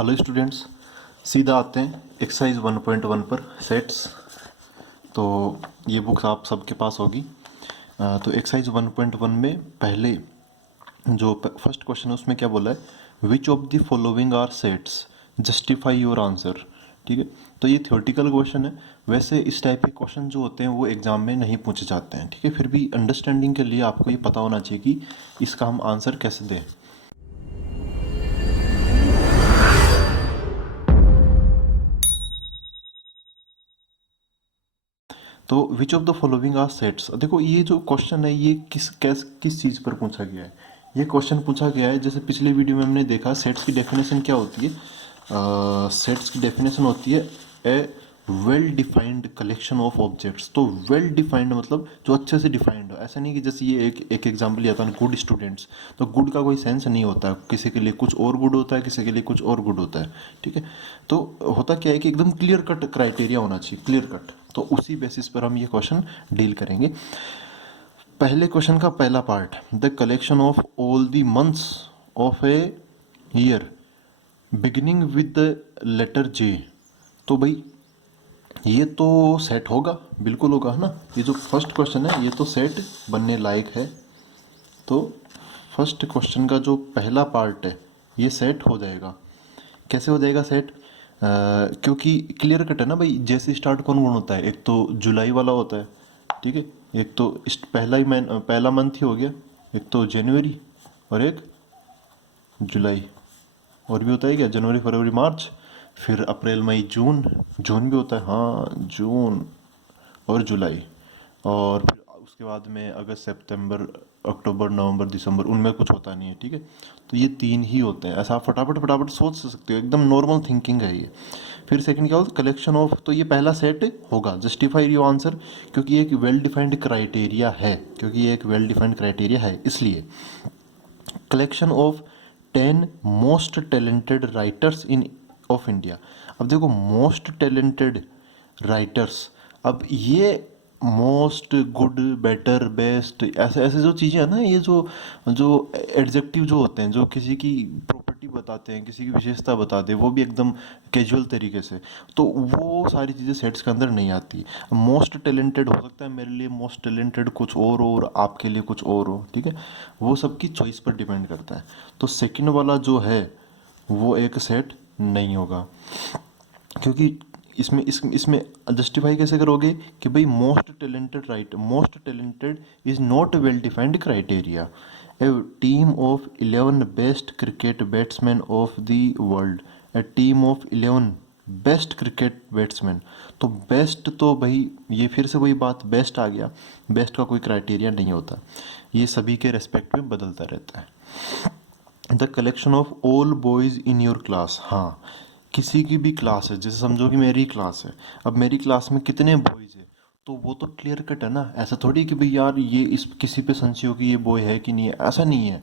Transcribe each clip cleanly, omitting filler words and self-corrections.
Hello students, सीधा आते हैं एक्सरसाइज 1.1 पर सेट्स। तो ये बुक्स आप सबके पास होगी। तो एक्सरसाइज 1.1 में पहले जो फर्स्ट क्वेश्चन है उसमें क्या बोला है, which of the following are sets, justify your answer. ठीक है, तो ये थ्योरेटिकल क्वेश्चन है। वैसे इस टाइप के क्वेश्चन जो होते हैं वो एग्जाम में नहीं पूछे जाते हैं। ठीक है, फिर भी अंडरस्टैंडिंग के लिए आपको ये पता होना चाहिए कि इसका हम आंसर कैसे दें। तो which of the following are sets, देखो ये जो क्वेश्चन है ये किस चीज़ पर पूछा गया है। ये क्वेश्चन पूछा गया है, जैसे पिछले वीडियो में हमने देखा सेट्स की डेफिनेशन क्या होती है। सेट्स की डेफिनेशन होती है a well defined collection of objects. तो वेल डिफाइंड मतलब जो अच्छे से डिफाइंड हो। ऐसा नहीं कि जैसे ये एक एग्जाम्पल लिया था गुड स्टूडेंट्स, तो गुड का कोई सेंस नहीं होता, किसी के लिए कुछ और गुड होता है, किसी के लिए कुछ और गुड होता है। ठीक है, तो होता क्या है कि एकदम क्लियर कट क्राइटेरिया होना चाहिए, क्लियर कट। तो उसी बेसिस पर हम ये क्वेश्चन डील करेंगे। पहले क्वेश्चन का पहला part, the collection of all the months of a year beginning with the letter J. तो भाई ये तो सेट होगा, बिल्कुल होगा, है ना। ये जो फर्स्ट क्वेश्चन है ये तो सेट बनने लायक है। तो फर्स्ट क्वेश्चन का जो पहला पार्ट है ये सेट हो जाएगा। कैसे हो जाएगा सेट? क्योंकि क्लियर कट है ना भाई, जैसे स्टार्ट कौन कौन होता है, एक तो जुलाई वाला होता है। ठीक है, एक तो पहला मंथ ही हो गया, एक तो जनवरी और एक जुलाई। और भी होता है क्या, जनवरी फरवरी मार्च, फिर अप्रैल मई जून, जून भी होता है, हाँ जून और जुलाई। और फिर उसके बाद में अगस्त सितंबर अक्टूबर नवंबर दिसंबर, उनमें कुछ होता नहीं है। ठीक है, तो ये तीन ही होते हैं। ऐसा आप फटाफट फटाफट सोच सकते हो, एकदम नॉर्मल थिंकिंग है ये। फिर सेकंड क्या होता है, कलेक्शन ऑफ। तो ये पहला सेट होगा, जस्टिफाई योर आंसर, क्योंकि ये एक वेल डिफाइंड क्राइटेरिया है, क्योंकि ये एक वेल डिफाइंड क्राइटेरिया है इसलिए। Collection of 10 most talented writers in of India. अब देखो मोस्ट टैलेंटेड राइटर्स, अब ये मोस्ट गुड बेटर बेस्ट ऐसे ऐसे जो चीज़ें हैं ना, ये जो जो एडजेक्टिव जो होते हैं, जो किसी की प्रॉपर्टी बताते हैं, किसी की विशेषता बताते हैं, वो भी एकदम कैजुअल तरीके से, तो वो सारी चीज़ें सेट्स के अंदर नहीं आती। मोस्ट टैलेंटेड हो सकता है मेरे लिए मोस्ट टैलेंटेड कुछ और आपके लिए कुछ और हो। ठीक है, वो सबकी चॉइस पर डिपेंड करता है। तो सेकंड वाला जो है वो एक सेट नहीं होगा, क्योंकि इसमें जस्टिफाई कैसे करोगे कि भाई most talented right, most talented is not well defined criteria. A team of 11 best cricket batsman of the world, A team of 11 best cricket batsman. तो बेस्ट तो भाई ये फिर से वही बात, बेस्ट आ गया, बेस्ट का कोई क्राइटेरिया नहीं होता, ये सभी के रेस्पेक्ट में बदलता रहता है। The collection of all boys in your class, हाँ किसी की भी क्लास है, जैसे समझो कि मेरी क्लास है, अब मेरी क्लास में कितने बॉयज़ हैं, तो वो तो क्लियर कट है ना। ऐसा थोड़ी कि भाई यार ये इस किसी पे संशय हो कि ये बॉय है कि नहीं है, ऐसा नहीं है।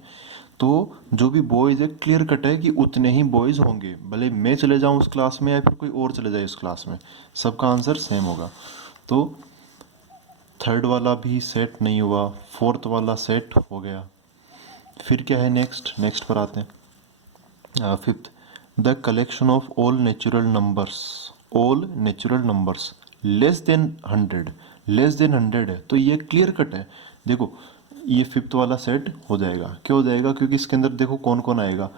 तो जो भी बॉयज़ है क्लियर कट है कि उतने ही बॉयज़ होंगे, भले मैं चले जाऊँ उस क्लास में या फिर कोई और चले जाए उस क्लास में, सबका आंसर सेम होगा। तो थर्ड वाला भी सेट नहीं हुआ, फोर्थ वाला सेट हो गया। फिर क्या है, नेक्स्ट पर आते हैं। Fifth, the collection of all natural numbers less than 100, less than 100 है, तो ये क्लियर कट है। देखो ये फिफ्थ वाला सेट हो जाएगा। क्यों हो जाएगा? क्योंकि इसके अंदर देखो कौन कौन आएगा।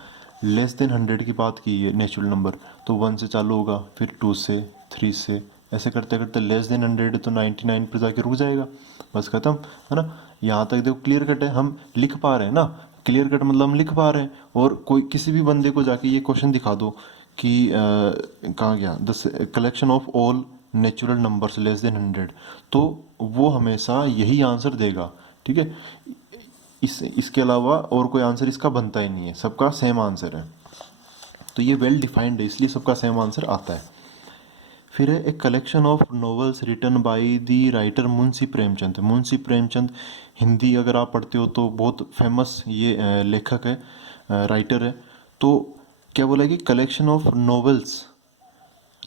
लेस देन 100 की बात की है, नेचुरल नंबर तो 1 से चालू होगा, फिर 2 से, 3 से, ऐसे करते करते लेस देन 100 तो 99 पर जाके रुक जाएगा, बस खत्म, है ना। यहाँ तक देखो क्लियर कट है, हम लिख पा रहे हैं ना, क्लियर कट मतलब हम लिख पा रहे हैं। और कोई किसी भी बंदे को जाके ये क्वेश्चन दिखा दो कि कहाँ गया, the collection of all natural numbers less than 100, तो वो हमेशा यही आंसर देगा। ठीक है, इसके अलावा और कोई आंसर इसका बनता ही नहीं है, सबका सेम आंसर है। तो ये वेल डिफाइंड है, इसलिए सबका सेम आंसर आता है। फिर है एक collection of novels written by the writer Munshi Premchand. Munshi Premchand Hindi अगर आप पढ़ते हो तो बहुत फेमस ये लेखक है, राइटर है। तो क्या बोला कि कलेक्शन ऑफ नॉवेल्स,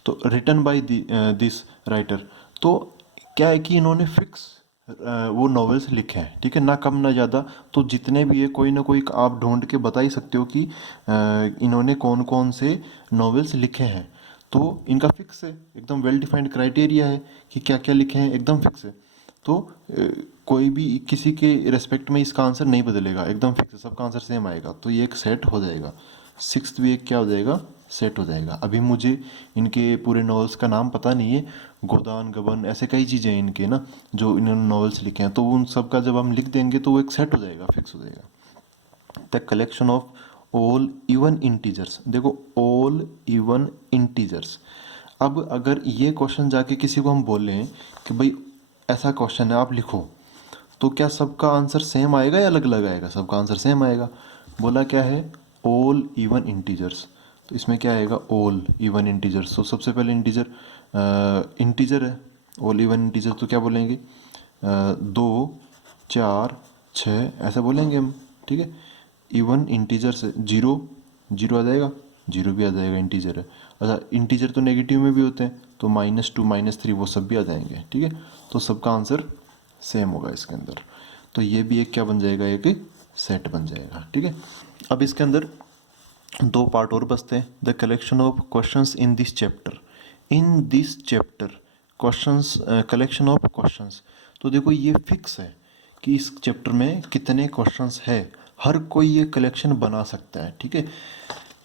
तो रिटन बाय दिस राइटर, तो क्या है कि इन्होंने फिक्स वो नॉवेल्स लिखे हैं, ठीक है, ना कम ना ज़्यादा। तो जितने भी है कोई ना कोई आप ढूंढ के बता ही सकते हो कि इन्होंने कौन कौन से नॉवेल्स लिखे हैं। तो इनका फिक्स है, एकदम वेल डिफाइंड क्राइटेरिया है कि क्या क्या लिखे हैं, एकदम फिक्स है। तो कोई भी किसी के रेस्पेक्ट में इसका आंसर नहीं बदलेगा, एकदम फिक्स है, सबका आंसर सेम आएगा। तो ये एक सेट हो जाएगा, सिक्स्थ भी एक क्या हो जाएगा, सेट हो जाएगा। अभी मुझे इनके पूरे नॉवेल्स का नाम पता नहीं है, गोदान गबन ऐसे कई चीज़ें हैं इनके ना जो इन्होंने नॉवेल्स लिखे हैं, तो उन सब का जब हम लिख देंगे तो वो एक सेट हो जाएगा, फिक्स हो जाएगा। The collection of all even integers, देखो ऑल इवन इंटीजर्स। अब अगर ये क्वेश्चन जाके किसी को हम बोलें कि भाई ऐसा क्वेश्चन है आप लिखो, तो क्या सबका आंसर सेम आएगा या अलग अलग आएगा? सबका आंसर सेम आएगा। बोला क्या है, ऑल इवन इंटीजर्स, तो इसमें क्या आएगा, ऑल इवन इंटीजर्स। तो सबसे पहले इंटीजर इंटीजर है, ऑल इवन इंटीजर, तो क्या बोलेंगे, 2 4 6 ऐसा बोलेंगे हम, ठीक है। इवन इंटीजर से जीरो, जीरो आ जाएगा, जीरो भी आ जाएगा, इंटीजर है। अच्छा इंटीजर तो नेगेटिव में भी होते हैं, तो -2 -3 वो सब भी आ जाएंगे, ठीक है। तो सबका आंसर सेम होगा इसके अंदर। तो ये भी एक क्या बन जाएगा, एक सेट बन जाएगा, ठीक है। अब इसके अंदर दो पार्ट और बचते हैं, the collection of questions in this chapter. In this chapter questions, collection of questions. तो देखो ये फिक्स है कि इस चैप्टर में कितने क्वेश्चंस है, हर कोई ये कलेक्शन बना सकता है, ठीक है।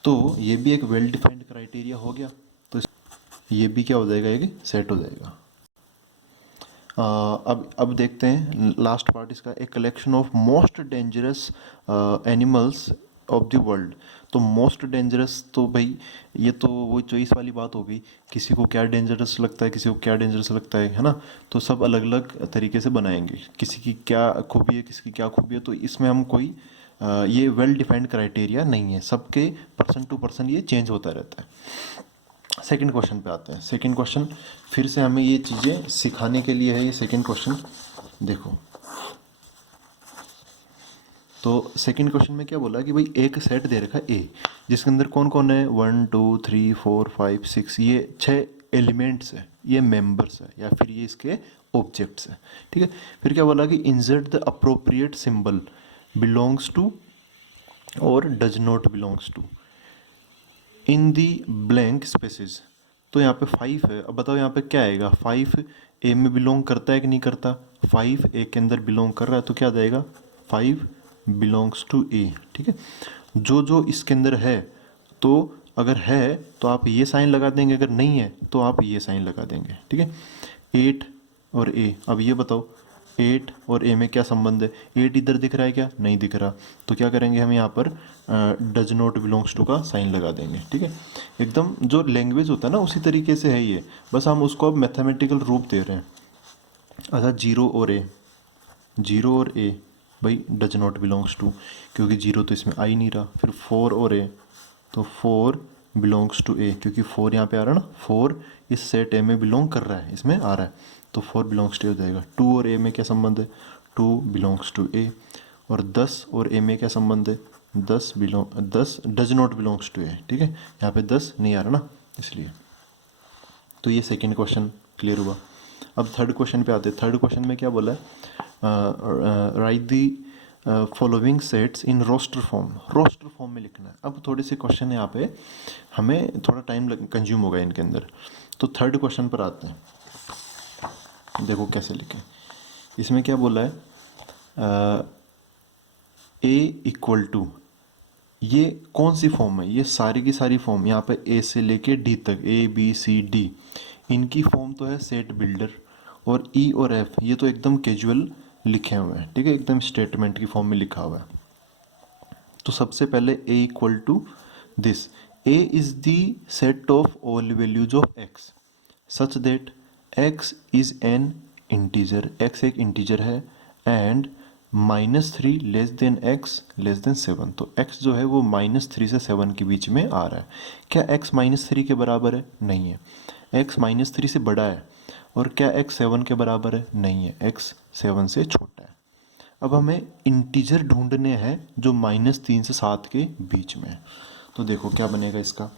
तो ये भी एक वेल डिफाइंड क्राइटेरिया हो गया। तो ये भी क्या हो जाएगा, एक सेट हो जाएगा। अब देखते हैं लास्ट पार्ट इसका, a collection of most dangerous animals of the world. तो मोस्ट डेंजरस, तो भाई ये तो वो चॉइस वाली बात हो गई, किसी को क्या डेंजरस लगता है, किसी को क्या डेंजरस लगता है ना। तो सब अलग अलग तरीके से बनाएंगे, किसी की क्या खूबी है, किसी की क्या खूबी है। तो इसमें हम कोई ये वेल डिफाइंड क्राइटेरिया नहीं है, सबके पर्सन टू पर्सन ये चेंज होता रहता है। सेकंड क्वेश्चन पे आते हैं। सेकंड क्वेश्चन फिर से हमें ये चीज़ें सिखाने के लिए है, ये सेकंड क्वेश्चन देखो। तो सेकंड क्वेश्चन में क्या बोला कि भाई एक सेट दे रखा है ए, जिसके अंदर कौन कौन है, 1 2 3 4 5 6, ये 6 एलिमेंट्स है, ये मेंबर्स है, या फिर ये इसके ऑब्जेक्ट्स है, ठीक है। फिर क्या बोला कि insert the appropriate symbol belongs to और does not belongs to in the blank spaces. तो यहाँ पे 5 है, अब बताओ यहाँ पे क्या आएगा, 5 ए में बिलोंग करता है कि नहीं करता, 5 ए के अंदर बिलोंग कर रहा है, तो क्या आ जाएगा, 5 बिलोंग्स टू ए, ठीक है। जो जो इसके अंदर है, तो अगर है तो आप ये साइन लगा देंगे, अगर नहीं है तो आप ये साइन लगा देंगे, ठीक है। 8 और ए, अब ये बताओ 8 और ए में क्या संबंध है, 8 इधर दिख रहा है क्या, नहीं दिख रहा, तो क्या करेंगे हम यहाँ पर डज नॉट बिलोंग्स टू का साइन लगा देंगे, ठीक है। एकदम जो लैंग्वेज होता है ना उसी तरीके से है ये, बस हम उसको अब मैथमेटिकल रूप दे रहे हैं। अच्छा जीरो और ए, जीरो और ए भाई डज नॉट बिलोंग्स टू, क्योंकि जीरो तो इसमें आ ही नहीं रहा। फिर 4 और ए, तो 4 बिलोंग्स टू ए, क्योंकि 4 यहाँ पे आ रहा है ना, 4 इस सेट ए में बिलोंग कर रहा है, इसमें आ रहा है, तो 4 बिलोंग्स टू ए हो जाएगा। 2 और ए में क्या संबंध है, 2 बिलोंग्स टू ए। और 10 और ए में क्या संबंध है, 10 डज नॉट बिलोंग्स टू ए, ठीक है। यहाँ पे 10 नहीं आ रहा ना, इसलिए। तो ये सेकेंड क्वेश्चन क्लियर हुआ। अब थर्ड क्वेश्चन पे आते हैं। थर्ड क्वेश्चन में क्या बोला है, write the following sets in roster form, roster form में लिखना है। अब थोड़े से क्वेश्चन यहाँ पे हमें थोड़ा टाइम कंज्यूम होगा इनके अंदर। तो थर्ड क्वेश्चन पर आते हैं, देखो कैसे लिखें। इसमें क्या बोला है, ए इक्वल टू, ये कौन सी फॉर्म है, ये सारी की सारी फॉर्म यहाँ पे ए से लेके डी तक, ए बी सी डी, इनकी फॉर्म तो है सेट बिल्डर। और ई और एफ ये तो एकदम कैजुअल लिखे हुए हैं, ठीक है, एकदम स्टेटमेंट की फॉर्म में लिखा हुआ है। तो सबसे पहले A equal to this, A is the set of all values of x such that x is an integer, x एक इंटीजर है, and -3 less than x less than 7। तो x जो है वो -3 से 7 के बीच में आ रहा है। क्या x -3 के बराबर है, नहीं है। x -3 से बड़ा है। और क्या x 7 के बराबर है, नहीं है, x 7 से छोटा है। अब हमें इंटीजर ढूंढने हैं जो -3 से 7 के बीच में है। तो देखो क्या बनेगा इसका,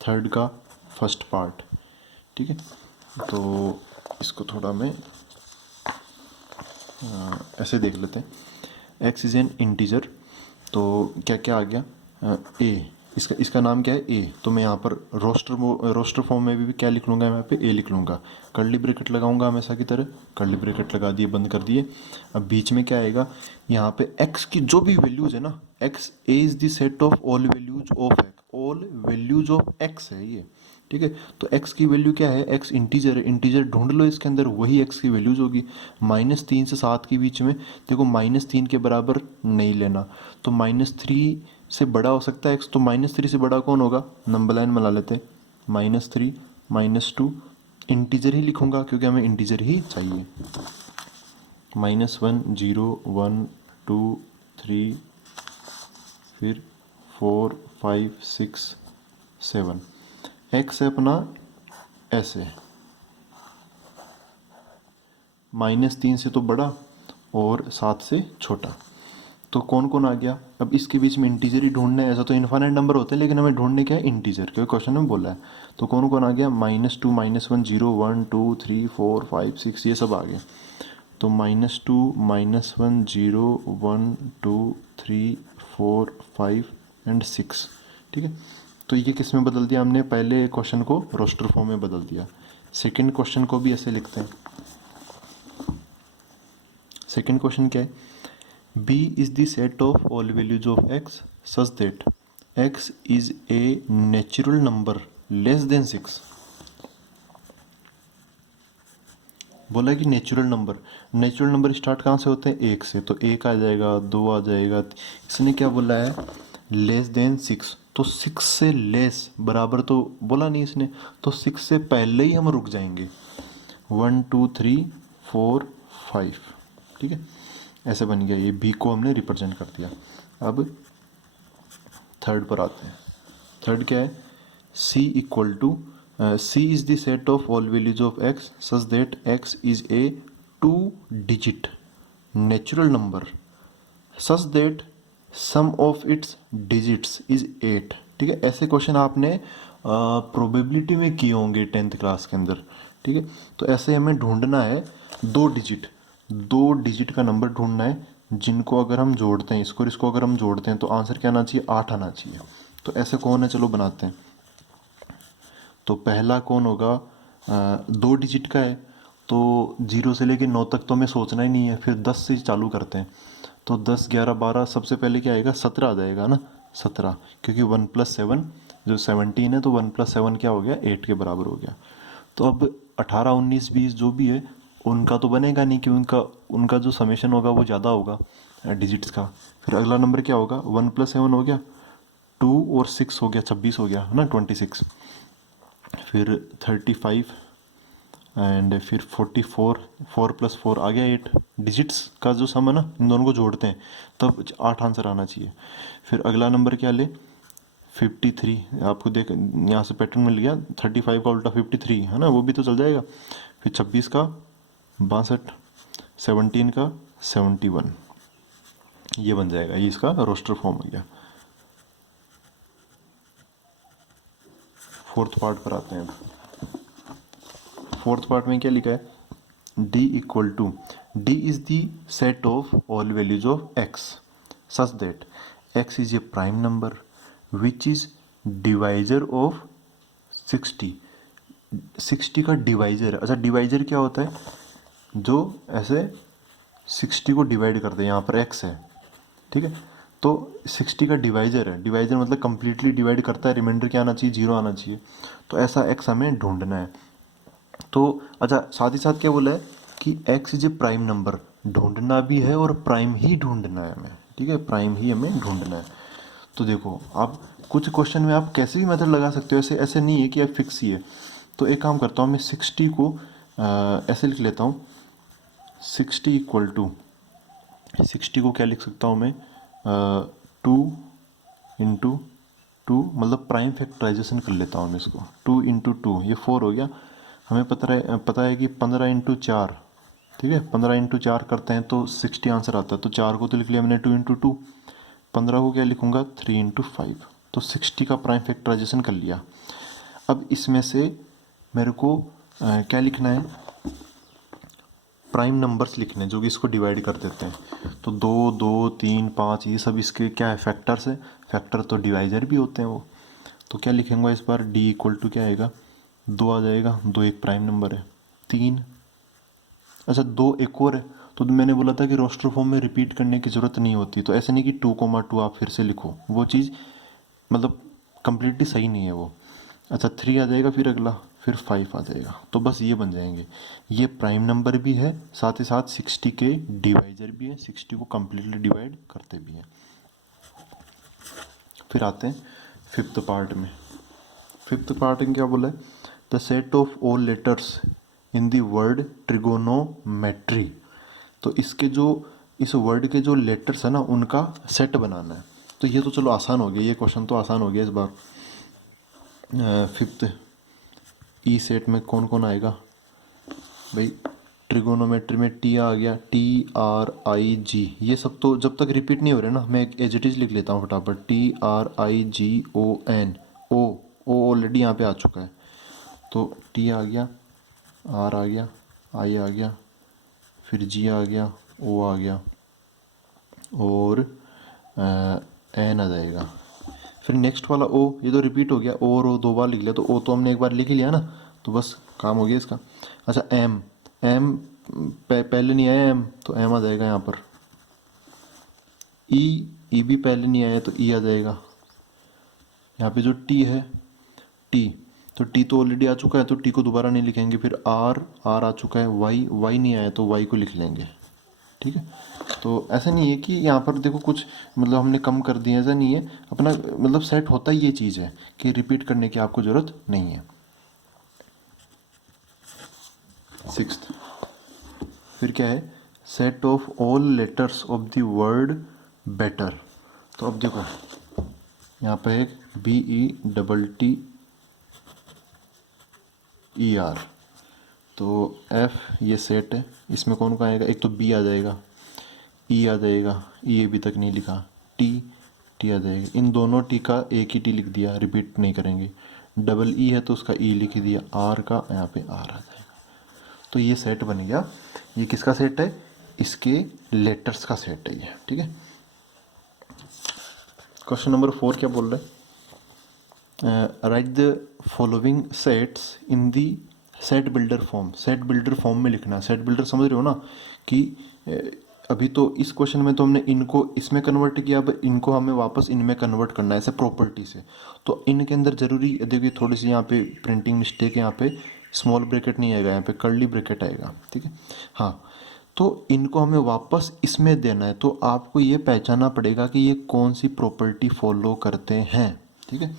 थर्ड का फर्स्ट पार्ट, ठीक है। तो इसको थोड़ा मैं ऐसे देख लेते हैं। एक्स इज़ एन इंटीजर, तो क्या क्या आ गया, ए, इसका नाम क्या है ए, तो मैं यहाँ पर रोस्टर फॉर्म में भी क्या लिख लूँगा, यहाँ पे ए लिख लूँगा। कर्ली ब्रैकेट लगाऊंगा हमेशा की तरह, कर्ली ब्रैकेट लगा दिए, बंद कर दिए। अब बीच में क्या आएगा, यहाँ पे एक्स की जो भी वैल्यूज़ है ना, x A is the set of all values of x, all values of x है ये, ठीक है। तो x की वैल्यू क्या है, x इंटीजर है, इंटीजर ढूंढ लो इसके अंदर, वही x की वैल्यूज होगी। -3 से 7 के बीच में देखो, -3 के बराबर नहीं लेना, तो -3 से बड़ा हो सकता है x, तो -3 से बड़ा कौन होगा, नंबर लाइन बना लेते हैं, -3 -2, इंटीजर ही लिखूंगा क्योंकि हमें इंटीजर ही चाहिए। -1 0 1 2 3 फिर 4 5 6 7, एक्स है अपना ऐसे, -3 से तो बड़ा और 7 से छोटा, तो कौन कौन आ गया। अब इसके बीच में इंटीजर ही ढूंढना है, ऐसा तो इन्फाइनाइट नंबर होते हैं लेकिन हमें ढूंढने क्या है, इंटीजर, क्योंकि क्वेश्चन में बोला है। तो कौन कौन आ गया, -2 -1 0 1 2 3 4 5 6, ये सब आ गए। तो -2 -1 0 1 2 3 4 5 एंड 6, ठीक है। तो ये किस में बदल दिया हमने, पहले क्वेश्चन को रोस्टर फॉर्म में बदल दिया। सेकंड क्वेश्चन को भी ऐसे लिखते हैं। सेकंड क्वेश्चन क्या है, B is the set of all values of x such that x is a natural number less than 6। बोला है कि नेचुरल नंबर स्टार्ट कहाँ से होते हैं, एक से, तो एक आ जाएगा, दो आ जाएगा। इसने क्या बोला है, लेस देन 6, तो 6 से लेस बराबर तो बोला नहीं इसने, तो 6 से पहले ही हम रुक जाएंगे, 1 2 3 4 5, ठीक है। ऐसे बन गया, ये बी को हमने रिप्रेजेंट कर दिया। अब थर्ड पर आते हैं। थर्ड क्या है, C equal to, C is the set of all values of x such that x is a 2 digit natural number such that sum of its digits is 8, ठीक है। ऐसे क्वेश्चन आपने प्रोबेबिलिटी में किए होंगे 10th क्लास के अंदर, ठीक है। तो ऐसे हमें ढूंढना है 2 डिजिट का नंबर ढूंढना है, जिनको अगर हम जोड़ते हैं, इसको और इसको अगर हम जोड़ते हैं तो आंसर क्या आना चाहिए, 8 आना चाहिए। तो ऐसे कौन है, चलो बनाते हैं। तो पहला कौन होगा, 2 डिजिट का है, तो 0 से लेके 9 तक तो हमें सोचना ही नहीं है, फिर 10 से चालू करते हैं। तो 10 11 12, सबसे पहले क्या आएगा, 17 आ जाएगा ना, 17, क्योंकि 1 + 7 जो 17 है, तो 1 + 7 क्या हो गया, 8 के बराबर हो गया। तो अब 18 19 20 जो भी है उनका तो बनेगा नहीं, कि उनका जो समेशन होगा वो ज़्यादा होगा डिजिट्स का। फिर अगला नंबर क्या होगा, 1 + 7 हो गया, 2 और 6 हो गया, 26 हो गया है ना, 26। फिर 35 एंड फिर 44, 4 + 4 आ गया 8, डिजिट्स का जो सम है ना, इन दोनों को जोड़ते हैं तब 8 आंसर आना चाहिए। फिर अगला नंबर क्या ले, 53, आपको देख यहाँ से पैटर्न मिल गया, 35 का उल्टा 53 है ना, वो भी तो चल जाएगा। फिर 26 का 62, 17 का 71, ये बन जाएगा, ये इसका रोस्टर फॉर्म हो गया। फोर्थ पार्ट पर आते हैं। फोर्थ पार्ट में क्या लिखा है, d equal to, d is the set of all values of x such that x is a prime number which is divisor of 60। 60 का डिवाइजर है। अच्छा, डिवाइजर क्या होता है, जो ऐसे 60 को डिवाइड कर दे, यहाँ पर x है, ठीक है। तो 60 का डिवाइजर है, डिवाइजर मतलब कंप्लीटली डिवाइड करता है, रिमाइंडर क्या आना चाहिए, 0 आना चाहिए। तो ऐसा x हमें ढूंढना है। तो अच्छा, साथ ही साथ क्या बोला है कि x is a prime number, ढूंढना भी है और प्राइम ही ढूंढना है हमें, ठीक है, प्राइम ही हमें ढूंढना है। तो देखो, आप कुछ क्वेश्चन में आप कैसे भी मेथड लगा सकते हो, ऐसे ऐसे नहीं है कि आप फिक्स ही है। तो एक काम करता हूँ मैं, 60 को ऐसे लिख लेता हूँ, 60 इक्वल टू, 60 को क्या लिख सकता हूँ मैं, 2 इंटू 2, मतलब प्राइम फैक्टराइजेशन कर लेता हूँ मैं इसको, 2 इंटू 2, ये 4 हो गया। हमें पता है कि 15 इंटू 4, ठीक है, 15 इंटू 4 करते हैं तो 60 आंसर आता है। तो 4 को तो लिख लिया मैंने 2 इंटू 2, 15 को क्या लिखूंगा 3 इंटू 5, तो 60 का प्राइम फैक्टराइजेशन कर लिया। अब इसमें से मेरे को क्या लिखना है, प्राइम नंबर्स लिखने जो कि इसको डिवाइड कर देते हैं। तो 2, 2, 3, 5 ये सब इसके क्या है, फैक्टर्स है। फैक्टर तो डिवाइजर भी होते हैं वो। तो क्या लिखेंगे इस बार, डी इक्वल टू क्या आएगा, 2 आ जाएगा। 2 एक प्राइम नंबर है। 3, अच्छा 2 एक और है। तो मैंने बोला था कि रोस्टर फॉर्म में रिपीट करने की ज़रूरत नहीं होती, तो ऐसे नहीं कि 2,2 आप फिर से लिखो, वो चीज़ मतलब कंप्लीटली सही नहीं है वो। अच्छा 3 आ जाएगा, फिर अगला, फिर 5 आ जाएगा। तो बस ये बन जाएंगे। ये प्राइम नंबर भी है, साथ ही साथ 60 के डिवाइजर भी है, 60 को कम्प्लीटली डिवाइड करते भी हैं। फिर आते हैं फिफ्थ पार्ट में। फिफ्थ पार्ट में क्या बोला है, the set of all letters in the word trigonometry. तो इसके जो, इस वर्ड के जो लेटर्स है ना उनका सेट बनाना है। तो ये तो चलो आसान हो गया, ये क्वेश्चन तो आसान हो गया इस बार। फिफ्थ ई सेट में कौन कौन आएगा भाई, ट्रिगोनोमेट्री में टी आ गया, TRIG, ये सब तो जब तक रिपीट नहीं हो रहे ना, मैं एक एज इट इज लिख लेता हूँ फटाफट, TRIGON। ओ ऑलरेडी यहाँ पे आ चुका है, तो टी आ गया, आर आ गया, आई आ गया, फिर जी आ गया, ओ आ गया, और एन आ जाएगा। फिर नेक्स्ट वाला ओ, ये तो रिपीट हो गया, ओ और ओ 2 बार लिख लिया, तो ओ तो हमने एक बार लिख ही लिया ना, तो बस काम हो गया इसका। अच्छा एम, एम पहले नहीं आया एम, तो एम आ जाएगा यहाँ पर। ई भी पहले नहीं आया, तो ई आ जाएगा। यहाँ पे जो टी है, टी, तो टी तो ऑलरेडी आ चुका है, तो टी को दोबारा नहीं लिखेंगे। फिर आर आ चुका है। वाई नहीं आया, तो वाई को लिख लेंगे। ठीक है, तो ऐसा नहीं है कि यहाँ पर देखो कुछ मतलब हमने कम कर दिया, ऐसा नहीं है। अपना मतलब सेट होता ही ये चीज़ है कि रिपीट करने की आपको ज़रूरत नहीं है। सिक्स्थ, फिर क्या है, set of all letters of the word better. तो अब देखो यहाँ पे एक BETTER, तो F ये सेट है, इसमें कौन कौन आएगा, एक तो B आ जाएगा, E आ जाएगा, E अभी तक नहीं लिखा, T आ जाएगा। इन दोनों T का एक ही T लिख दिया, रिपीट नहीं करेंगे। डबल E है तो उसका E लिख दिया, R का यहाँ पे R आ जाएगा। तो ये सेट बन गया। ये किसका सेट है, इसके लेटर्स का सेट है ये। ठीक है, क्वेश्चन नंबर 4 क्या बोल रहे हैं, right the following sets in the set builder form. Set builder form में लिखना है। सेट बिल्डर समझ रहे हो ना, कि अभी तो इस क्वेश्चन में तो हमने इनको इसमें कन्वर्ट किया, अब इनको हमें वापस इनमें कन्वर्ट करना है ऐसे प्रॉपर्टी से। तो इनके अंदर जरूरी देखिए, थोड़ी सी यहाँ पे प्रिंटिंग मिस्टेक है, यहाँ पे स्मॉल ब्रैकेट नहीं आएगा, यहाँ पे कर्ली ब्रैकेट आएगा। ठीक है, हाँ, तो इनको हमें वापस इसमें देना है, तो आपको ये पहचानना पड़ेगा कि ये कौन सी प्रॉपर्टी फॉलो करते हैं। ठीक है,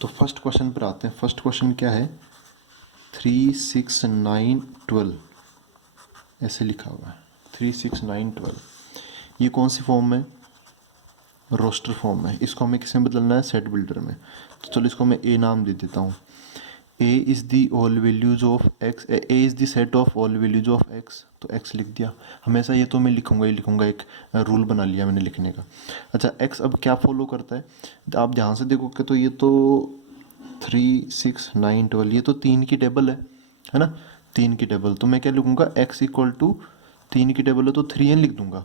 तो फर्स्ट क्वेश्चन पर आते हैं। फर्स्ट क्वेश्चन क्या है, 3, 6, 9, 12 ऐसे लिखा हुआ है, 3, 6, 9, 12। ये कौन सी फॉर्म है, रोस्टर फॉर्म है। इसको हमें किस में बदलना है, सेट बिल्डर में। तो चलो इसको मैं ए नाम दे देता हूँ। A is the all values of x, A is the set of all values of x, तो एक्स लिख दिया। हमेशा ये तो मैं लिखूंगा ही लिखूंगा, एक रूल बना लिया मैंने लिखने का। अच्छा एक्स अब क्या फॉलो करता है, तो आप ध्यान से देखोगे तो ये तो 3, 6, 9, 12 ये तो 3 की टेबल है ना, 3 की टेबल। तो मैं क्या लिखूंगा, एक्स इक्वल टू 3 की टेबल है तो 3n लिख दूंगा।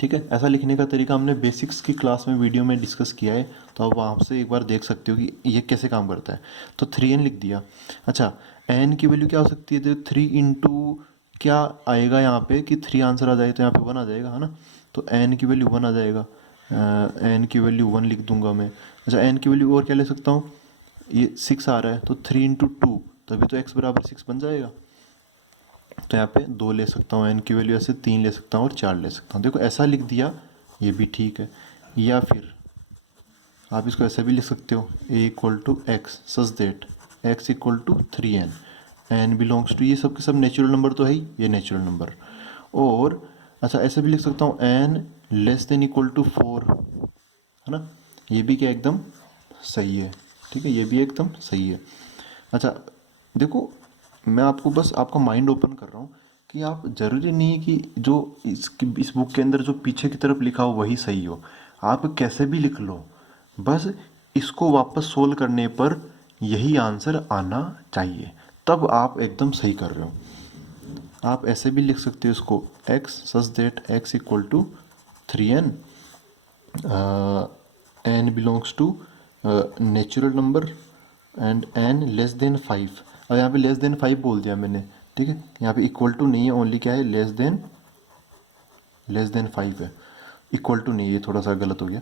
ठीक है, ऐसा लिखने का तरीका हमने बेसिक्स की क्लास में वीडियो में डिस्कस किया है, तो आप वहाँ से एक बार देख सकते हो कि ये कैसे काम करता है। तो 3n लिख दिया। अच्छा n की वैल्यू क्या हो सकती है, तो 3 इंटू क्या आएगा यहाँ पे, कि 3 आंसर आ जाए तो यहाँ पे 1 आ जाएगा, है ना। तो n की वैल्यू 1 आ जाएगा, n की वैल्यू 1 लिख दूंगा मैं। अच्छा n की वैल्यू और क्या ले सकता हूँ, ये 6 आ रहा है, तो 3 इंटू 2, तभी तो x बराबर 6 बन जाएगा। तो यहाँ पे 2 ले सकता हूँ, n की वैल्यू ऐसे 3 ले सकता हूँ और 4 ले सकता हूँ। देखो ऐसा लिख दिया, ये भी ठीक है। या फिर आप इसको ऐसे भी लिख सकते हो, a equal to x such that x equal to 3n, n belongs to, ये सब के सब नेचुरल नंबर तो है ही, ये नेचुरल नंबर। और अच्छा ऐसे भी लिख सकता हूँ n less than equal to 4, है ना, ये भी क्या एकदम सही है। ठीक है, ये भी एकदम सही है। अच्छा देखो, मैं आपको बस आपका माइंड ओपन कर रहा हूँ कि आप ज़रूरी नहीं है कि जो इस बुक के अंदर जो पीछे की तरफ लिखा हो वही सही हो। आप कैसे भी लिख लो, बस इसको वापस सोल्व करने पर यही आंसर आना चाहिए, तब आप एकदम सही कर रहे हो। आप ऐसे भी लिख सकते हो इसको x such that x equal to 3n, n belongs to natural number and n less than 5। अब यहाँ पे लेस देन 5 बोल दिया मैंने, ठीक है, यहाँ पे इक्वल टू नहीं है, ओनली क्या है, लेस देन 5 है, इक्वल टू नहीं, ये थोड़ा सा गलत हो गया।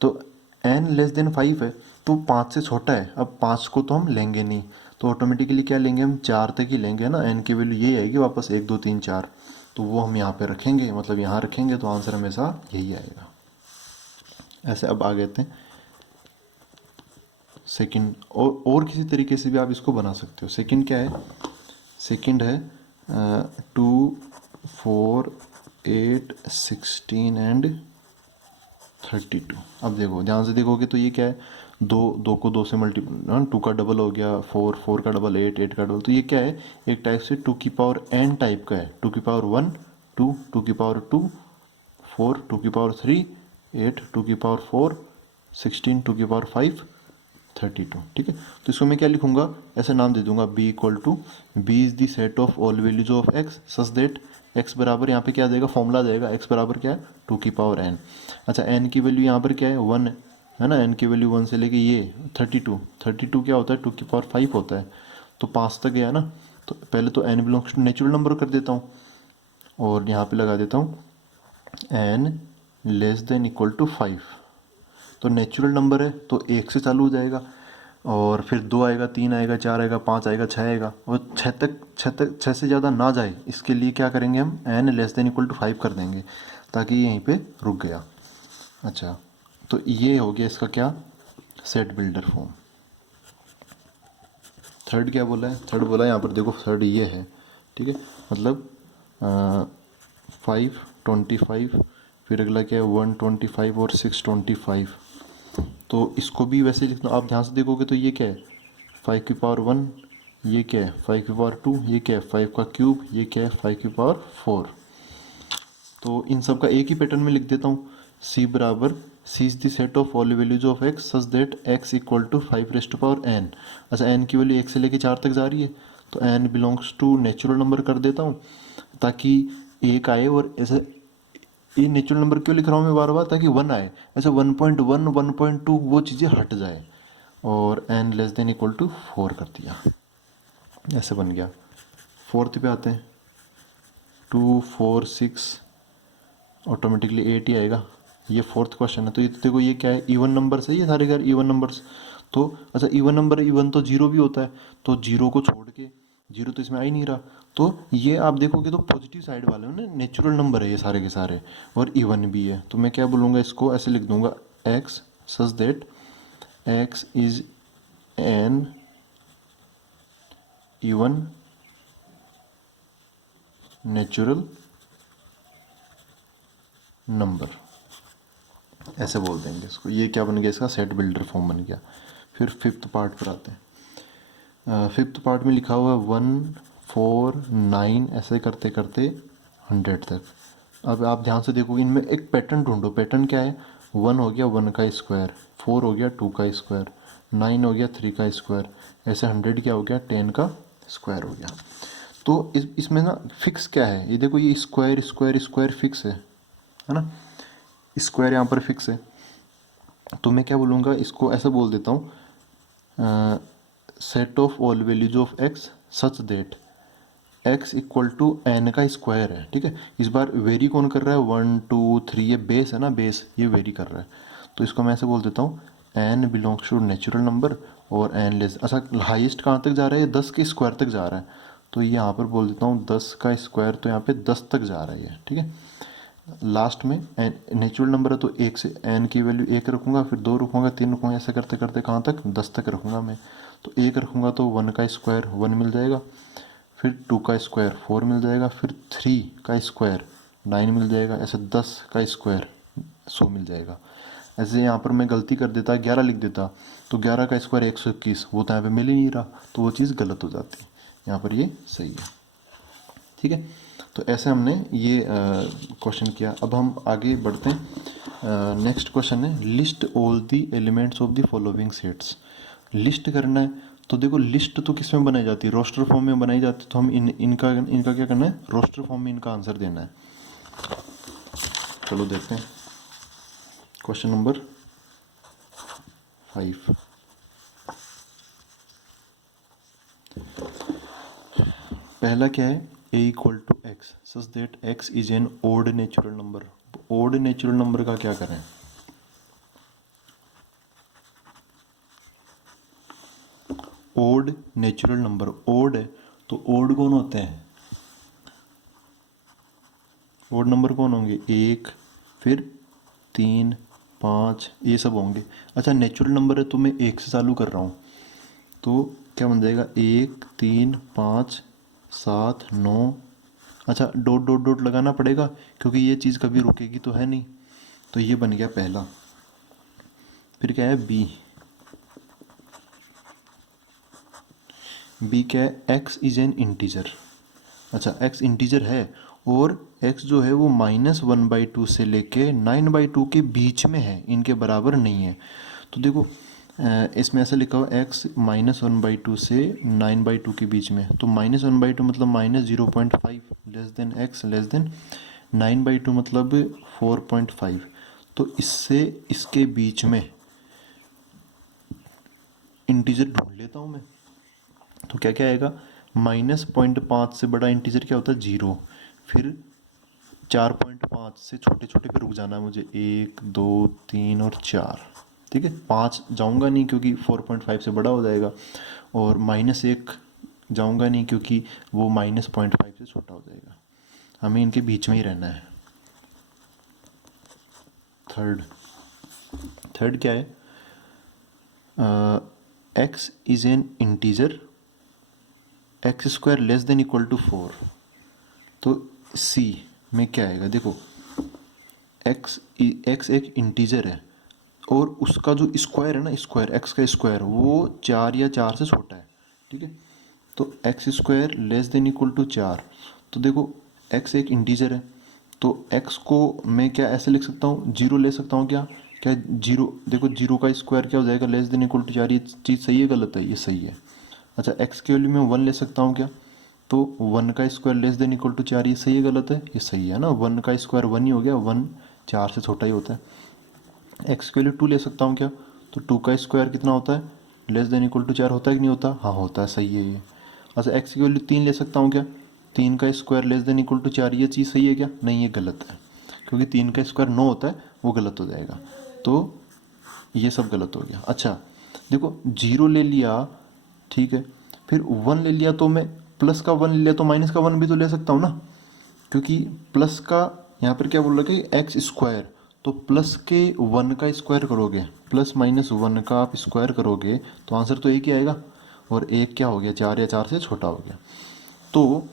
तो n लेस देन 5 है तो 5 से छोटा है, अब 5 को तो हम लेंगे नहीं, तो ऑटोमेटिकली क्या लेंगे हम, 4 तक ही लेंगे ना, n की वैल्यू यही आएगी वापस, 1 2 3 4, तो वो हम यहाँ पे रखेंगे, मतलब यहाँ रखेंगे, तो आंसर हमेशा यही आएगा। ऐसे अब आ गए थे सेकंड, और किसी तरीके से भी आप इसको बना सकते हो। सेकंड क्या है, सेकंड है 2 4 8 16 एंड 32। अब देखो ध्यान से देखोगे तो ये क्या है, दो को 2 से मल्टीपल, 2 का डबल हो गया 4, 4 का डबल 8, 8 का डबल, तो ये क्या है, एक टाइप से 2 की पावर n टाइप का है, 2 की पावर 1 2, 2 की पावर 2 4, 2 की पावर 3 8, 2 की पावर 4 16, 2 की पावर 5 32, ठीक है। तो इसको मैं क्या लिखूंगा, ऐसे नाम दे दूंगा b equal to B is the set of all values of x such that x बराबर, यहाँ पे क्या देगा, फॉर्मूला देगा, x बराबर क्या है, 2 की पावर n। अच्छा n की वैल्यू यहाँ पर क्या है, 1 है ना, n की वैल्यू 1 से लेके ये 32, 32 क्या होता है, 2 की पावर 5 होता है, तो 5 तक गया ना, तो पहले तो n belongs to natural number कर देता हूँ, और यहाँ पे लगा देता हूँ n less than equal to 5, तो नेचुरल नंबर है तो 1 से चालू हो जाएगा, और फिर 2 आएगा, 3 आएगा, 4 आएगा, 5 आएगा, 6 आएगा, और 6 से ज़्यादा ना जाए, इसके लिए क्या करेंगे हम, n less than equal to 5 कर देंगे, ताकि ये यहीं पे रुक गया। अच्छा, तो ये हो गया इसका क्या, सेट बिल्डर फॉर्म। थर्ड क्या बोला है, थर्ड बोला है यहाँ पर देखो, थर्ड ये है, ठीक है, मतलब 525, फिर अगला क्या है 125 और 625, तो इसको भी वैसे लिखना, आप ध्यान से देखोगे तो ये क्या है, 5 की पावर 1, ये क्या है 5 की पावर 2, ये क्या है 5 का क्यूब, ये क्या है 5 की पावर 4, तो इन सब का एक ही पैटर्न में लिख देता हूँ, c बराबर c is the set of all values of x such that x equal to 5 rest to power n। अच्छा, n की वैल्यू 1 से लेके 4 तक जा रही है, तो n belongs to natural number कर देता हूँ, ताकि एक आए, और ऐसे ये नेचुरल नंबर क्यों लिख रहा हूँ मैं बार बार, ताकि 1 आए, ऐसे 1.1 1.2 वो चीज़ें हट जाए, और n less than equal to 4 कर दिया, ऐसे बन गया। फोर्थ पे आते हैं, 2 4 6, ऑटोमेटिकली 8 ही आएगा, ये फोर्थ क्वेश्चन है, तो ये तो देखो ये क्या है, इवन नंबर्स है, ये सारे घर इवन नंबर्स, तो अच्छा इवन नंबर, इवन तो जीरो भी होता है, तो जीरो को छोड़ के, जीरो तो इसमें आ ही नहीं रहा, तो ये आप देखोगे तो पॉजिटिव साइड वाले ना, नेचुरल नंबर है ये सारे के सारे, और इवन भी है, तो मैं क्या बोलूँगा, इसको ऐसे लिख दूंगा, x such that x is N even natural number, ऐसे बोल देंगे इसको, ये क्या बन गया, इसका सेट बिल्डर फॉर्म बन गया। फिर फिफ्थ पार्ट पर आते हैं, फिफ्थ पार्ट में लिखा हुआ है 1 4 9, ऐसे करते करते 100 तक। अब आप ध्यान से देखोगे, इनमें एक पैटर्न ढूंढो, पैटर्न क्या है, 1 हो गया 1 का स्क्वायर, 4 हो गया 2 का स्क्वायर, 9 हो गया 3 का स्क्वायर, ऐसे 100 क्या हो गया 10 का स्क्वायर हो गया। तो इसमें ना फिक्स क्या है, ये देखो, ये स्क्वायर स्क्वायर स्क्वायर फिक्स है ना, स्क्वायर यहाँ पर फिक्स है, तो मैं क्या बोलूँगा, इसको ऐसा बोल देता हूँ, set of all values of x such that x equal to n का स्क्वायर है, ठीक है। इस बार वेरी कौन कर रहा है, 1 2 3, ये बेस है ना, बेस ये वेरी कर रहा है, तो इसको मैं ऐसे बोल देता हूँ, n belongs to natural number, और n लेस, अच्छा हाईएस्ट कहाँ तक जा रहा है, 10 के स्क्वायर तक जा रहा है, तो यहाँ पर बोल देता हूँ 10 का स्क्वायर, तो यहाँ पे 10 तक जा रहा है, ठीक है। लास्ट में नेचुरल नंबर है तो 1 से n की वैल्यू 1 रखूँगा, फिर 2 रखूँगा, 3 रखूँगा, ऐसे करते करते कहाँ तक, 10 तक रखूँगा मैं, तो 1 रखूँगा तो 1 का स्क्वायर 1 मिल जाएगा, फिर 2 का स्क्वायर 4 मिल जाएगा, फिर 3 का स्क्वायर 9 मिल जाएगा, ऐसे 10 का स्क्वायर 100 मिल जाएगा। ऐसे यहाँ पर मैं गलती कर देता, 11 लिख देता, तो 11 का स्क्वायर 121, वो तो यहाँ पे मिल ही नहीं रहा, तो वो चीज़ गलत हो जाती है, यहाँ पर ये सही है, ठीक है। तो ऐसे हमने ये क्वेश्चन किया। अब हम आगे बढ़ते हैं, नेक्स्ट क्वेश्चन है list all the elements of the following sets. List करना है, तो देखो लिस्ट तो किस में बनाई जाती है, रोस्टर फॉर्म में बनाई जाती है, तो हम इनका क्या करना है, रोस्टर फॉर्म में इनका आंसर देना है। चलो देखते हैं क्वेश्चन नंबर 5। पहला क्या है, a equal to x such that x is an odd natural number. Odd natural number का क्या करें, ओड नेचुरल नंबर, ओड है तो ओड कौन होते हैं, ओड नंबर कौन होंगे, 1 फिर 3 5 ये सब होंगे। अच्छा नेचुरल नंबर है तो मैं 1 से चालू कर रहा हूँ, तो क्या बन जाएगा, 1 3 5 7 9। अच्छा डॉट डॉट डॉट लगाना पड़ेगा क्योंकि ये चीज़ कभी रुकेगी तो है नहीं, तो ये बन गया पहला। फिर क्या है बी, बी क्या है, x इज एन इंटीजर। अच्छा x इंटीजर है और x जो है वो -1/2 से लेके 9/2 के बीच में है, इनके बराबर नहीं है। तो देखो इसमें ऐसा लिखा हुआ x -1/2 से 9/2 के बीच में, तो -1/2 मतलब -0.5 less than x less than 9/2 मतलब 4.5। तो इससे इसके बीच में इंटीजर ढूंढ लेता हूँ मैं, तो क्या क्या आएगा, -0.5 से बड़ा इंटीजर क्या होता है 0, फिर 4.5 से छोटे छोटे पे रुक जाना है मुझे, 1 2 3 और 4। ठीक है 5 जाऊंगा नहीं क्योंकि 4.5 से बड़ा हो जाएगा, और -1 जाऊंगा नहीं क्योंकि वो -0.5 से छोटा हो जाएगा। हमें इनके बीच में ही रहना है। थर्ड, थर्ड क्या है, x is an integer x square less than equal to 4। तो सी में क्या आएगा, देखो x एक इंटीजर है और उसका जो स्क्वायर है ना, स्क्वायर x का स्क्वायर वो 4 या 4 से छोटा है। ठीक है तो x square less than equal to 4। तो देखो x एक इंटीजर है तो x को मैं क्या ऐसे लिख सकता हूँ, 0 ले सकता हूँ क्या, क्या 0, देखो 0 का स्क्वायर क्या हो जाएगा, लेस देन इक्वल टू 4। ये चीज़ सही है गलत है, ये सही है। अच्छा x के वैल्यू में 1 ले सकता हूँ क्या, तो 1 का square less than equal to 4, ये सही है गलत है, ये सही है ना, 1 का स्क्वायर 1 ही हो गया, 1 4 से छोटा ही होता है। x की वैल्यू 2 ले सकता हूँ क्या, तो 2 का स्क्वायर कितना होता है, लेस देन इक्वल टू 4 होता है कि नहीं होता, हाँ होता है, सही है ये। अच्छा x की वैल्यू 3 ले सकता हूँ क्या, 3 का square less than equal to 4, ये चीज़ सही है क्या, नहीं ये गलत है, क्योंकि 3 का स्क्वायर 9 होता है, वो गलत हो जाएगा, तो ये सब गलत हो गया। अच्छा देखो 0 ले लिया, ठीक है, फिर 1 ले लिया, तो मैं प्लस का 1 ले लिया तो माइनस का 1 भी तो ले सकता हूँ ना, क्योंकि प्लस का यहाँ पर क्या बोल रहा है एक्स स्क्वायर, तो प्लस के 1 का स्क्वायर करोगे, प्लस माइनस 1 का आप स्क्वायर करोगे तो आंसर तो एक ही आएगा, और एक क्या हो गया, 4 या 4 से छोटा हो गया। तो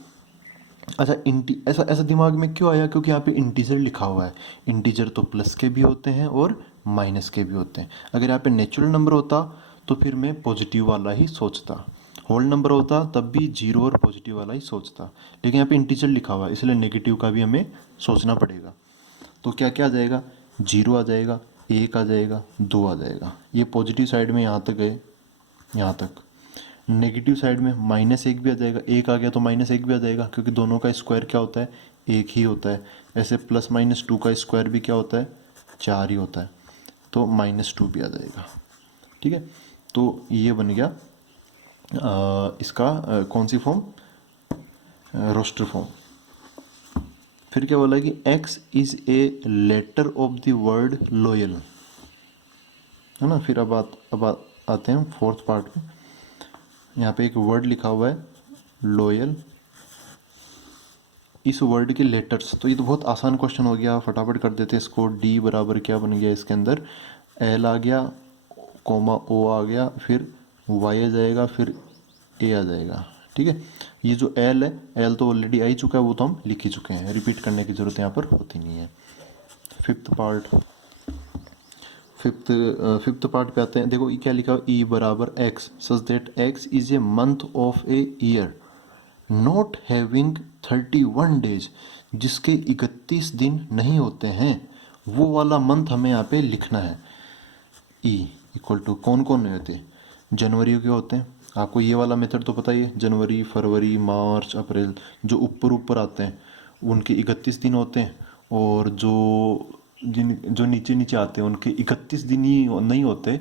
अच्छा ऐसा ऐसा दिमाग में क्यों आया, क्योंकि यहाँ पे इंटीजर लिखा हुआ है, इंटीजर तो प्लस के भी होते हैं और माइनस के भी होते हैं। अगर यहाँ पे नेचुरल नंबर होता तो फिर मैं पॉजिटिव वाला ही सोचता, होल नंबर होता तब भी 0 और पॉजिटिव वाला ही सोचता, लेकिन यहाँ पे इंटीजर लिखा हुआ है इसलिए नेगेटिव का भी हमें सोचना पड़ेगा। तो क्या क्या आ जाएगा, 0 आ जाएगा, 1 आ जाएगा, 2 आ जाएगा, ये पॉजिटिव साइड में यहाँ तक गए, यहाँ तक। नेगेटिव साइड में -1 भी आ जाएगा, 1 आ गया तो -1 भी आ जाएगा, क्योंकि दोनों का स्क्वायर क्या होता है, 1 ही होता है। ऐसे +-2 का स्क्वायर भी क्या होता है, 4 ही होता है, तो -2 भी आ जाएगा। ठीक है तो ये बन गया इसका कौन सी फॉर्म, रोस्टर फॉर्म। फिर क्या बोला कि x is a letter of the word loyal, है ना। फिर अब आते हैं फोर्थ पार्ट में। यहाँ पे एक वर्ड लिखा हुआ है लॉयल, इस वर्ड के लेटर्स, तो ये तो बहुत आसान क्वेश्चन हो गया, फटाफट कर देते हैं इसको। d बराबर क्या बन गया इसके अंदर, l आ गया, कोमा o आ गया, फिर y आ जाएगा, फिर a आ जाएगा। ठीक है ये जो l है, l तो ऑलरेडी आ ही चुका है, वो तो हम लिख ही चुके हैं, रिपीट करने की ज़रूरत यहाँ पर होती नहीं है। फिफ्थ पार्ट, फिफ्थ पार्ट पे आते हैं। देखो ये क्या लिखा है, e बराबर x such that x is a month of a year not having 31 days, जिसके 31 दिन नहीं होते हैं, वो वाला मंथ हमें यहाँ पे लिखना है। ई इक्वल टू कौन कौन नहीं होते, जनवरी के होते हैं, आपको ये वाला मेथड तो पता ही है, जनवरी फरवरी मार्च अप्रैल, जो ऊपर ऊपर आते हैं उनके 31 दिन होते हैं, और जो नीचे नीचे आते हैं उनके 31 दिन ही नहीं होते,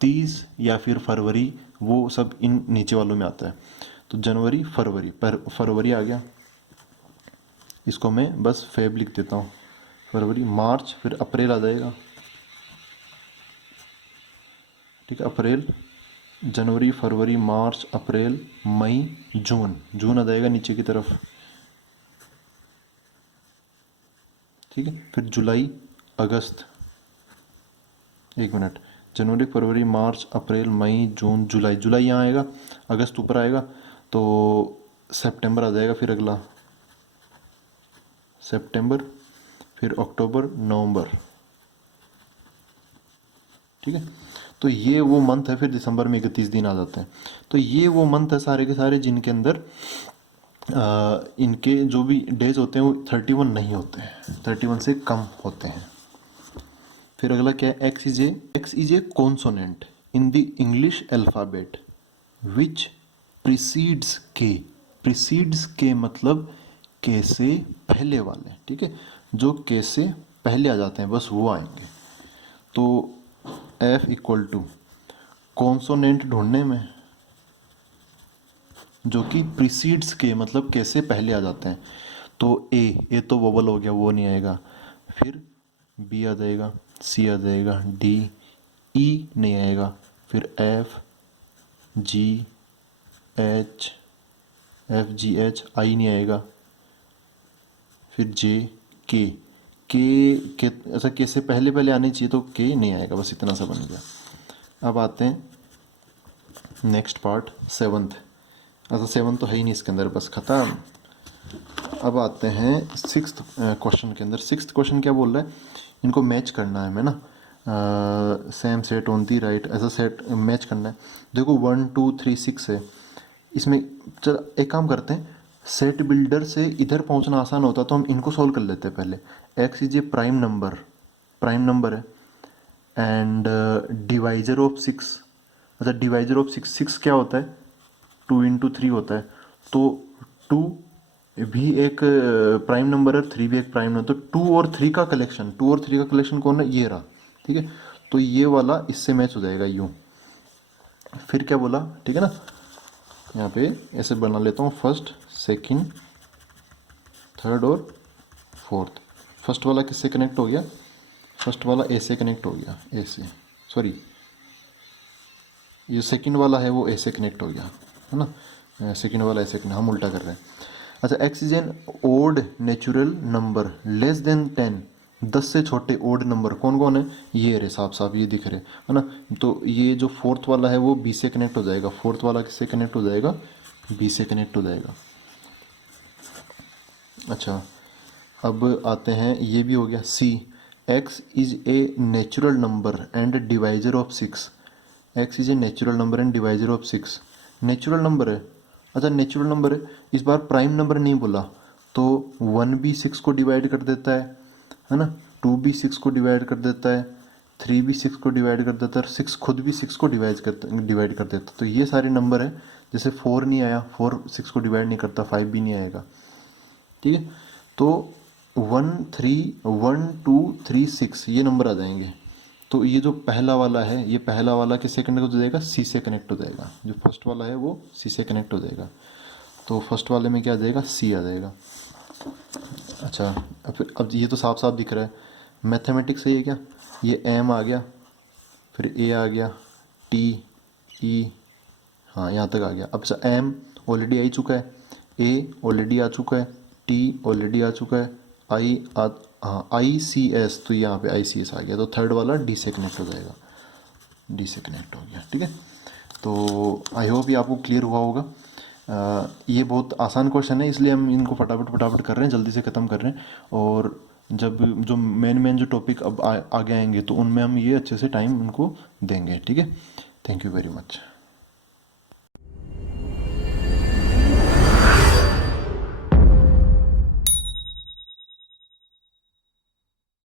30 या फिर फरवरी, वो सब इन नीचे वालों में आता है। तो जनवरी फरवरी, पर फरवरी आ गया, इसको मैं बस फेब लिख देता हूँ, फरवरी मार्च, फिर अप्रैल आ जाएगा, ठीक है, अप्रैल, जनवरी फरवरी मार्च अप्रैल मई जून, जून आ जाएगा नीचे की तरफ, ठीक है, फिर जुलाई अगस्त, एक मिनट, जनवरी फरवरी मार्च अप्रैल मई जून जुलाई, जुलाई यहाँ आएगा, अगस्त ऊपर आएगा, तो सितंबर आ जाएगा, फिर अगला सितंबर, फिर अक्टूबर नवंबर, ठीक है। तो ये वो मंथ है, फिर दिसंबर में 31 दिन आ जाते हैं। तो ये वो मंथ है सारे के सारे जिनके अंदर इनके जो भी डेज होते हैं वो 31 नहीं होते हैं, 31 से कम होते हैं। फिर अगला क्या है, x is A consonant in the English alphabet which precedes के, प्रीसीड्स के मतलब के से पहले वाले, ठीक है, जो के से पहले आ जाते हैं बस वो आएंगे। तो एफ इक्वल टू कॉन्सोनेंट ढूंढने में जो कि प्रीसीड्स के मतलब के से पहले आ जाते हैं, तो ए तो वोवल हो गया, वो नहीं आएगा, फिर बी आ जाएगा, सी आ जाएगा, डी, ई नहीं आएगा, फिर F G H, F G H, I नहीं आएगा, फिर जे के, के ऐसा के से पहले पहले आने चाहिए, तो के नहीं आएगा, बस इतना सा बन गया। अब आते हैं नेक्स्ट पार्ट, सेवन्थ, ऐसा सेवन तो है ही नहीं इसके अंदर, बस ख़त्म। अब आते हैं सिक्स्थ क्वेश्चन के अंदर। सिक्स्थ क्वेश्चन क्या बोल रहा है, इनको मैच करना है हमें ना, same set on the right, ऐसा सेट मैच करना है। देखो 1 2 3 6 है इसमें, चल एक काम करते हैं, सेट बिल्डर से इधर पहुंचना आसान होता तो हम इनको सॉल्व कर लेते हैं पहले। X is a prime number है, एंड डिवाइजर ऑफ 6, अच्छा डिवाइजर ऑफ 6 क्या होता है, 2 इंटू 3 होता है, तो 2 भी एक प्राइम नंबर है, 3 भी एक प्राइम नंबर, तो 2 और 3 का कलेक्शन कौन है, ये रहा, ठीक है। तो ये वाला इससे मैच हो जाएगा यूँ। फिर क्या बोला, ठीक है ना, यहाँ पे ऐसे बना लेता हूँ, फर्स्ट सेकंड थर्ड और फोर्थ। फर्स्ट वाला किससे कनेक्ट हो गया, फर्स्ट वाला ए से कनेक्ट हो गया, ए से, सॉरी ये सेकंड वाला है वो ए से कनेक्ट हो गया, है ना, सेकंड वाला ए से कनेक्ट, हम उल्टा कर रहे हैं। अच्छा, x is an odd natural number less than 10, 10 से छोटे ओड नंबर कौन कौन है, ये रहे साफ साफ ये दिख रहे, है ना। तो ये जो फोर्थ वाला है वो बी से कनेक्ट हो जाएगा, फोर्थ वाला किससे कनेक्ट हो जाएगा, बी से कनेक्ट हो जाएगा। अच्छा, अब आते हैं, ये भी हो गया C, x is a natural number and divisor of 6, x is a natural number and divisor of 6, natural number है, अच्छा नेचुरल नंबर है, इस बार प्राइम नंबर नहीं बोला, तो 1 भी 6 को डिवाइड कर देता है ना, 2 भी 6 को डिवाइड कर देता है, 3 भी 6 को डिवाइड कर देता है, 6 खुद भी 6 को डिवाइड कर देता, तो ये सारे नंबर है। जैसे 4 नहीं आया, 4 6 को डिवाइड नहीं करता, 5 भी नहीं आएगा, ठीक है। तो 1 2 3 6 ये नंबर आ जाएंगे। तो ये जो पहला वाला है, ये पहला वाला किससे कनेक्ट हो जाएगा, सी से कनेक्ट हो जाएगा, जो फर्स्ट वाला है वो सी से कनेक्ट हो जाएगा, तो फर्स्ट वाले में क्या आ जाएगा, सी आ जाएगा। अच्छा, अब ये तो साफ साफ दिख रहा है, मैथमेटिक्स है ये क्या, ये एम आ गया, फिर ए आ गया, टी ई, हाँ यहाँ तक आ गया। अब अच्छा, एम ऑलरेडी आ ही चुका है, ए ऑलरेडी आ चुका है, टी ऑलरेडी आ चुका है, हाँ आई सी एस, तो यहाँ पे आई सी एस आ गया, तो थर्ड वाला डी से कनेक्ट हो जाएगा, डी से कनेक्ट हो गया, ठीक है। तो आई होप ये आपको क्लियर हुआ होगा। ये बहुत आसान क्वेश्चन है, इसलिए हम इनको फटाफट कर रहे हैं, जल्दी से ख़त्म कर रहे हैं, और जब जो मेन जो टॉपिक अब आगे आएंगे तो उनमें हम ये अच्छे से टाइम उनको देंगे, ठीक है। Thank you very much.